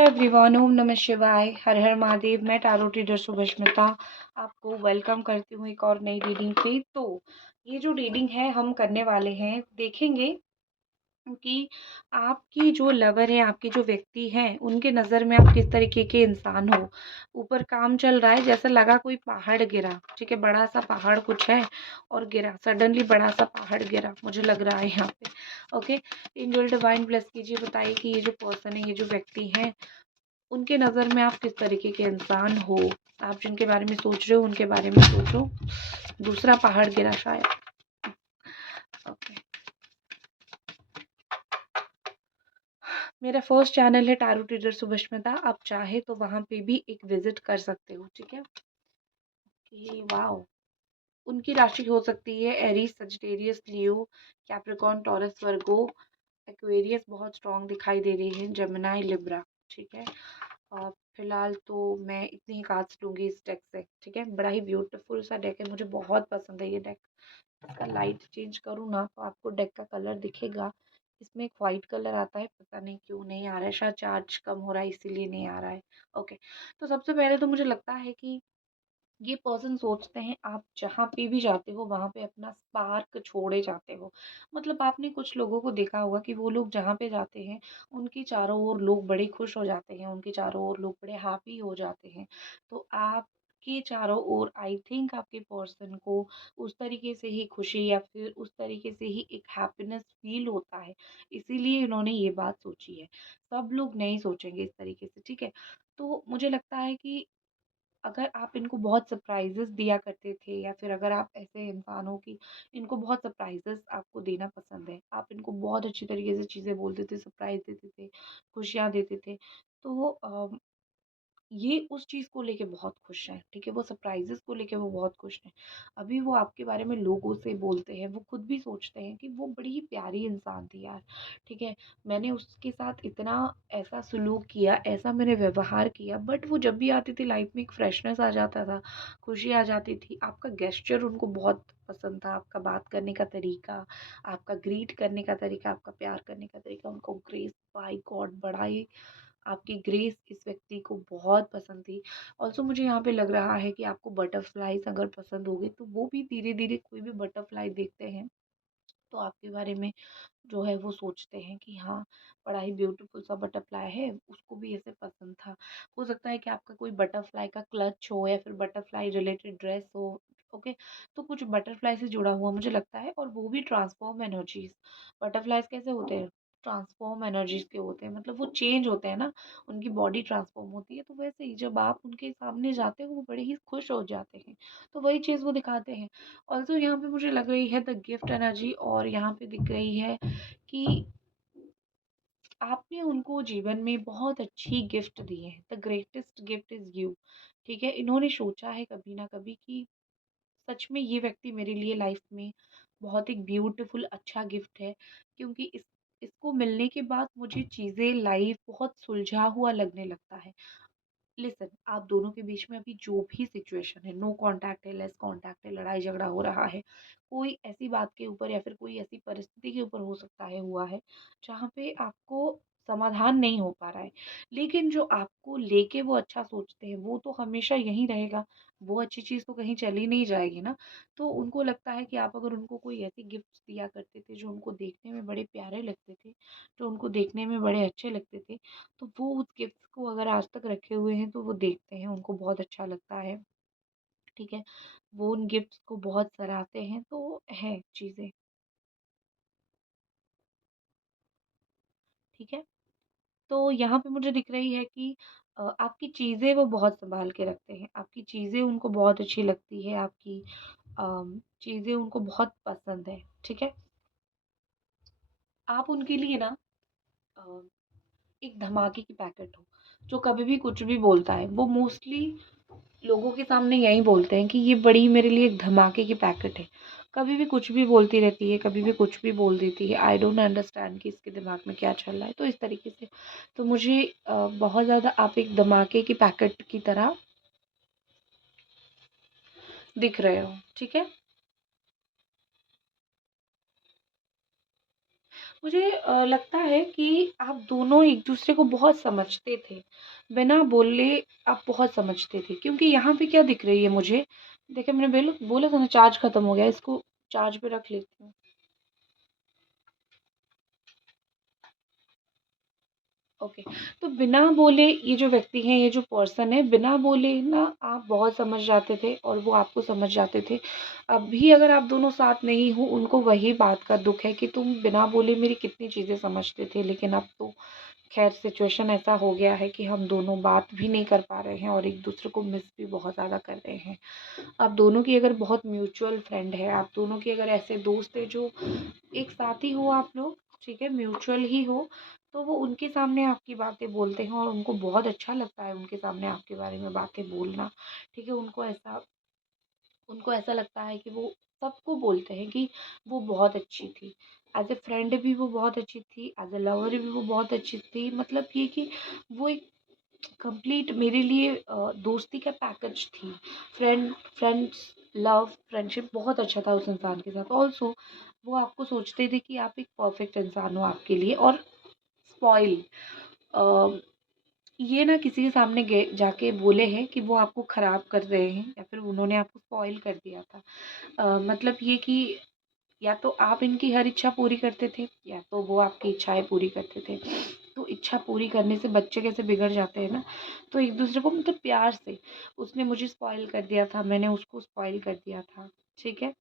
Everyone, ओम नमः शिवाय, हर हर महादेव। मैं टैरो रीडर सुभस्मिता आपको वेलकम करती हूँ एक और नई रीडिंग पे। तो ये जो रीडिंग है हम करने वाले हैं, देखेंगे कि आपकी जो लवर है, आपके जो व्यक्ति हैं, उनके नज़र में आप किस तरीके के इंसान हो। ऊपर काम चल रहा है, जैसा लगा कोई पहाड़ गिरा, ठीक है, बड़ा सा पहाड़ कुछ है और गिरा, सडनली बड़ा सा पहाड़ गिरा मुझे लग रहा है यहाँ पे। ओके, एंजल डिवाइन ब्लेस कीजिए, बताइए कि ये जो पर्सन है, ये जो व्यक्ति है, उनके नज़र में आप किस तरीके के इंसान हो। आप जिनके बारे में सोच रहे हो उनके बारे में सोचो। दूसरा पहाड़ गिरा शायद। ओके, मेरा फर्स्ट चैनल है टैरो रीडर सुभस्मिता, आप चाहे तो वहाँ पे भी एक विजिट कर सकते हो, ठीक है। कि वाओ, उनकी राशि हो सकती है एरीज, सजिटेरियस, लियो, कैप्रिकॉर्न, टॉरस, वर्गो, एक्वेरियस बहुत स्ट्रॉन्ग दिखाई दे रही है, जेमिनी, लिब्रा, ठीक है। और फिलहाल तो मैं इतनी ही कार्ड्स लूँगी इस डेक से, ठीक है। बड़ा ही ब्यूटीफुल सा डेक है, मुझे बहुत पसंद है ये डेक। इसका लाइट चेंज करूँ ना तो आपको डेक का कलर दिखेगा। इसमें एक वाइट कलर आता है, पता नहीं क्यों नहीं आ रहा है, शायद चार्ज कम हो रहा है इसीलिए नहीं आ रहा है। ओके, तो सबसे पहले तो मुझे लगता है कि ये पर्सन सोचते हैं आप जहाँ पे भी जाते हो वहाँ पे अपना स्पार्क छोड़े जाते हो। मतलब आपने कुछ लोगों को देखा होगा कि वो लोग जहाँ पे जाते हैं उनके चारों ओर लोग बड़े खुश हो जाते हैं, उनके चारों ओर लोग बड़े हैप्पी हो जाते हैं। तो आपके चारों ओर आई थिंक आपके पर्सन को उस तरीके से ही खुशी या फिर उस तरीके से ही एक हैप्पीनेस फील होता है, इसीलिए इन्होंने ये बात सोची है। सब लोग नहीं सोचेंगे इस तरीके से, ठीक है। तो मुझे लगता है कि अगर आप इनको बहुत सरप्राइज़ेस दिया करते थे या फिर अगर आप ऐसे इंसान हो कि इनको बहुत सरप्राइज़ेस आपको देना पसंद है, आप इनको बहुत अच्छी तरीके से चीज़ें बोलते थे, सरप्राइज़ देते थे, खुशियाँ देते थे, तो ये उस चीज़ को लेके बहुत खुश हैं, ठीक है? वो सरप्राइज़ेज़ को लेके वो बहुत खुश हैं। अभी वो आपके बारे में लोगों से बोलते हैं, वो खुद भी सोचते हैं कि वो बड़ी ही प्यारी इंसान थी यार, ठीक है? मैंने उसके साथ इतना ऐसा सलूक किया, ऐसा मैंने व्यवहार किया, बट वो जब भी आती थी लाइफ़ में एक फ्रेशनेस आ जाता था, खुशी आ जाती थी। आपका गेस्चर उनको बहुत पसंद था, आपका बात करने का तरीका, आपका ग्रीट करने का तरीका, आपका प्यार करने का तरीका, उनको ग्रेस, बाय गॉड बड़ा ही आपकी ग्रेस इस व्यक्ति को बहुत पसंद थी। ऑल्सो मुझे यहाँ पे लग रहा है कि आपको बटरफ्लाइज़ अगर पसंद होंगे तो वो भी धीरे-धीरे कोई भी बटरफ्लाई देखते हैं, तो आपके बारे में जो है वो सोचते हैं कि हाँ, बड़ा ही ब्यूटीफुल सा बटरफ्लाई है, उसको भी ऐसे पसंद था। हो सकता है कि आपका कोई बटरफ्लाई का क्लच हो या फिर बटरफ्लाई रिलेटेड ड्रेस हो, ओके? तो कुछ बटरफ्लाई से जुड़ा हुआ मुझे लगता है और वो भी ट्रांसफॉर्म एनर्जीज़। बटरफ्लाइज़ कैसे होते हैं? ट्रांसफॉर्म एनर्जीज़ के होते हैं, मतलब वो चेंज होते हैं ना, उनकी बॉडी ट्रांसफॉर्म होती है, तो वैसे ही जब आप उनके सामने जाते हो वो बड़े ही खुश हो जाते हैं। तो वही चीज़ वो दिखाते हैं। ऑल्सो यहाँ पे मुझे लग रही है द गिफ्ट एनर्जी और यहाँ पे दिख रही है कि आपने उनको जीवन में बहुत अच्छी गिफ्ट दी है। The greatest gift is you, ठीक है। इन्होंने सोचा है कभी ना कभी कि सच में ये व्यक्ति मेरे लिए लाइफ में बहुत एक ब्यूटीफुल अच्छा गिफ्ट है, क्योंकि इस इसको मिलने के बाद मुझे चीज़ें लाइफ बहुत सुलझा हुआ लगने लगता है। लिसन, आप दोनों के बीच में अभी जो भी सिचुएशन है, नो कांटेक्ट है, लेस कांटेक्ट है, लड़ाई झगड़ा हो रहा है, कोई ऐसी बात के ऊपर या फिर कोई ऐसी परिस्थिति के ऊपर हो सकता है हुआ है जहाँ पे आपको समाधान नहीं हो पा रहा है, लेकिन जो आपको लेके वो अच्छा सोचते हैं वो तो हमेशा यहीं रहेगा। वो अच्छी चीज़ तो कहीं चली नहीं जाएगी ना। तो उनको लगता है कि आप अगर उनको कोई ऐसी गिफ्ट दिया करते थे जो उनको देखने में बड़े प्यारे लगते थे, जो उनको देखने में बड़े अच्छे लगते थे, तो वो उस गिफ्ट्स को अगर आज तक रखे हुए हैं तो वो देखते हैं, उनको बहुत अच्छा लगता है, ठीक है? वो उन गिफ्ट्स को बहुत सराहते हैं, तो है चीज़ें, ठीक है? तो यहाँ पे मुझे दिख रही है कि आपकी चीज़ें वो बहुत सँभाल के रखते हैं, आपकी चीज़ें उनको बहुत अच्छी लगती है, आपकी चीज़ें उनको बहुत पसंद है, ठीक है? आप उनके लिए ना अ, एक धमाके की पैकेट हो, जो कभी भी कुछ भी बोलता है। वो मोस्टली लोगों के सामने यही बोलते हैं कि ये बड़ी मेरे लिए एक धमाके की पैकेट है। कभी भी कुछ भी बोलती रहती है, कभी भी कुछ भी बोल देती है। आई डोंट अंडरस्टैंड कि इसके दिमाग में क्या चल रहा है। तो इस तरीके से तो मुझे बहुत ज़्यादा आप एक धमाके की पैकेट की तरह दिख रहे हो, ठीक है? मुझे लगता है कि आप दोनों एक दूसरे को बहुत समझते थे, बिना बोले आप बहुत समझते थे, क्योंकि यहाँ पे क्या दिख रही है मुझे, देखिए मैंने बोला बोला था ना चार्ज खत्म हो गया, इसको चार्ज पे रख लेती हूँ। ओके, तो बिना बोले ये जो व्यक्ति हैं, ये जो पर्सन है, बिना बोले ना आप बहुत समझ जाते थे और वो आपको समझ जाते थे। अभी अगर आप दोनों साथ नहीं हो, उनको वही बात का दुःख है कि तुम बिना बोले मेरी कितनी चीज़ें समझते थे, लेकिन अब तो खैर सिचुएशन ऐसा हो गया है कि हम दोनों बात भी नहीं कर पा रहे हैं और एक दूसरे को मिस भी बहुत ज़्यादा कर रहे हैं। आप दोनों की अगर बहुत म्यूचुअल फ्रेंड है, आप दोनों के अगर ऐसे दोस्त है जो एक साथ ही हो आप लोग, ठीक है, म्यूचुअल ही हो, तो वो उनके सामने आपकी बातें बोलते हैं और उनको बहुत अच्छा लगता है उनके सामने आपके बारे में बातें बोलना, ठीक है। उनको ऐसा लगता है कि वो सबको बोलते हैं कि वो बहुत अच्छी थी, एज ए फ्रेंड भी वो बहुत अच्छी थी, एज ए लवर भी वो बहुत अच्छी थी, मतलब ये कि वो एक कंप्लीट मेरे लिए दोस्ती का पैकेज थी। फ्रेंड्स लव फ्रेंडशिप बहुत अच्छा था उस इंसान के साथ। ऑल्सो वो आपको सोचते थे कि आप एक परफेक्ट इंसान हो आपके लिए, और स्पॉइल ये ना किसी के सामने गए जाके बोले हैं कि वो आपको ख़राब कर रहे हैं या फिर उन्होंने आपको स्पॉइल कर दिया था। मतलब ये कि या तो आप इनकी हर इच्छा पूरी करते थे या तो वो आपकी इच्छाएं पूरी करते थे। तो इच्छा पूरी करने से बच्चे कैसे बिगड़ जाते हैं ना, तो एक दूसरे को मतलब प्यार से, उसने मुझे स्पॉइल कर दिया था, मैंने उसको स्पॉइल कर दिया था, ठीक है,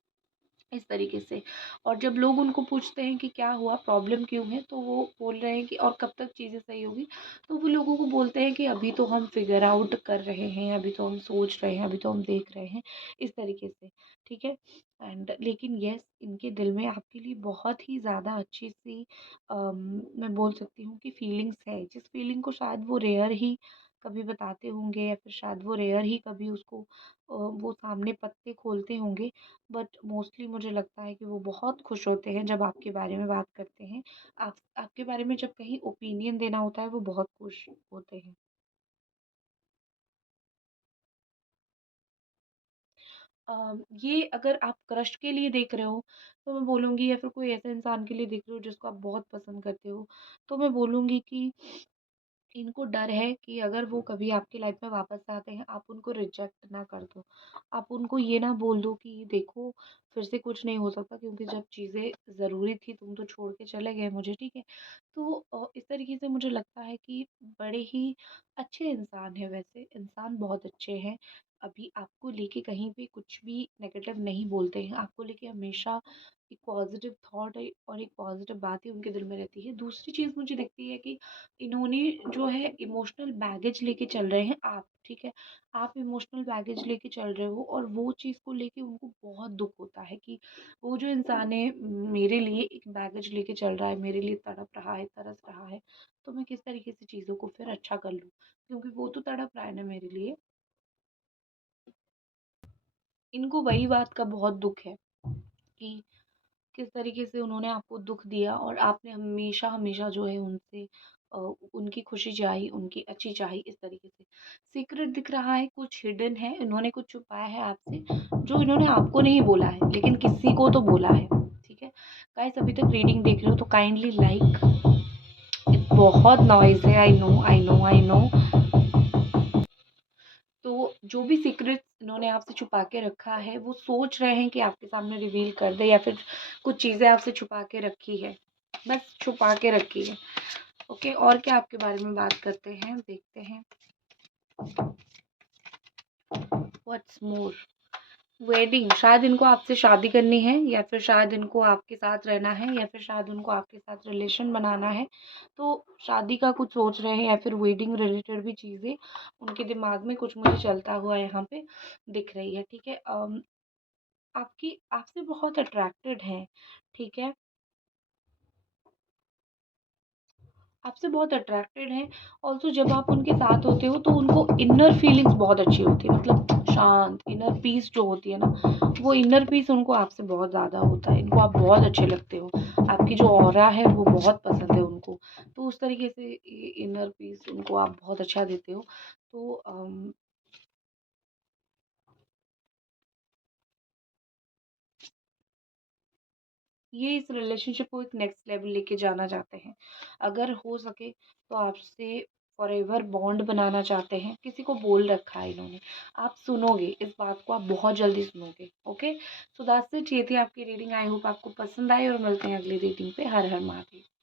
इस तरीके से। और जब लोग उनको पूछते हैं कि क्या हुआ, प्रॉब्लम क्यों है, तो वो बोल रहे हैं कि और कब तक चीज़ें सही होगी, तो वो लोगों को बोलते हैं कि अभी तो हम फिगर आउट कर रहे हैं, अभी तो हम सोच रहे हैं, अभी तो हम देख रहे हैं, इस तरीके से, ठीक है। एंड लेकिन यस, इनके दिल में आपके लिए बहुत ही ज़्यादा अच्छी सी मैं बोल सकती हूँ कि फीलिंग्स है, जिस फीलिंग को शायद वो रेयर ही कभी बताते होंगे या फिर शायद वो रेयर ही कभी उसको वो सामने पत्ते खोलते होंगे। बट मोस्टली मुझे लगता है कि वो बहुत खुश होते हैं जब आपके बारे में बात करते हैं। आपके बारे में जब कहीं ओपिनियन देना होता है, वो बहुत खुश होते हैं। ये अगर आप क्रश के लिए देख रहे हो, तो मैं बोलूँगी, या फिर कोई ऐसे इंसान के लिए देख रहे हो जिसको आप बहुत पसंद करते हो, तो मैं बोलूँगी कि इनको डर है कि अगर वो कभी आपकी लाइफ में वापस आते हैं, आप उनको रिजेक्ट ना कर दो। आप उनको ये ना बोल दो कि देखो फिर से कुछ नहीं हो सकता, क्योंकि जब चीज़ें ज़रूरी थी तुम तो छोड़ के चले गए मुझे, ठीक है। तो इस तरीके से मुझे लगता है कि बड़े ही अच्छे इंसान हैं, वैसे इंसान बहुत अच्छे हैं। अभी आपको लेके कहीं पे कुछ भी नेगेटिव नहीं बोलते हैं, आपको लेके हमेशा एक पॉजिटिव थॉट है और एक पॉजिटिव बात ही उनके दिल में रहती है। दूसरी चीज़ मुझे दिखती है कि इन्होंने जो है इमोशनल बैगेज लेके चल रहे हैं आप, ठीक है। आप इमोशनल बैगेज लेके चल रहे हो और वो चीज़ को लेके उनको बहुत दुःख होता है कि वो जो इंसान है मेरे लिए एक बैगेज लेके चल रहा है, मेरे लिए तड़प रहा है, तरस रहा है, तो मैं किस तरीके से चीज़ों को फिर अच्छा कर लूँ? क्योंकि वो तो तड़प रहा है ना मेरे लिए। इनको वही बात का बहुत दुःख है कि किस तरीके से उन्होंने आपको दुःख दिया और आपने हमेशा जो है उनसे अ, उनकी खुशी चाही, उनकी अच्छी चाही, इस तरीके से। सीक्रेट दिख रहा है, कुछ हिडन है, इन्होंने कुछ छुपाया है आपसे, जो इन्होंने आपको नहीं बोला है, लेकिन किसी को तो बोला है, ठीक है। गाइस, अभी तक रीडिंग देख रहे हो तो काइंडली लाइक, बहुत नॉइज़ है, I know, I know, I know. तो जो भी सीक्रेट्स इन्होंने आपसे छुपा के रखा है, वो सोच रहे हैं कि आपके सामने रिवील कर दे, या फिर कुछ चीज़ें आपसे छुपा के रखी है, बस छुपा के रखी है। ओके, और क्या आपके बारे में बात करते हैं, देखते हैं। व्हाट्स मोर, वेडिंग, शायद इनको आपसे शादी करनी है, या फिर शायद इनको आपके साथ रहना है, या फिर शायद उनको आपके साथ रिलेशन बनाना है, तो शादी का कुछ सोच रहे हैं, या फिर वेडिंग रिलेटेड भी चीज़ें उनके दिमाग में कुछ मुझे चलता हुआ यहाँ पे दिख रही है, ठीक है। आपकी आपसे बहुत अट्रैक्टेड हैं, ठीक है, आपसे बहुत अट्रैक्टेड हैं। ऑल्सो जब आप उनके साथ होते हो तो उनको इनर फीलिंग्स बहुत अच्छी होती है, मतलब शांत इनर पीस जो होती है ना, वो इनर पीस उनको आपसे बहुत ज़्यादा होता है, इनको आप बहुत अच्छे लगते हो, आपकी जो ऑरा है वो बहुत पसंद है उनको, तो उस तरीके से इनर पीस उनको आप बहुत अच्छा देते हो। तो ये इस रिलेशनशिप को एक नेक्स्ट लेवल लेके जाना चाहते हैं। अगर हो सके तो आपसे फॉरएवर बॉन्ड बनाना चाहते हैं, किसी को बोल रखा है इन्होंने। आप सुनोगे, इस बात को आप बहुत जल्दी सुनोगे। Okay, so that's it. ये थी आपकी रीडिंग। आई होप आपको पसंद आई और मिलते हैं अगली रीडिंग पे। हर हर महादेव।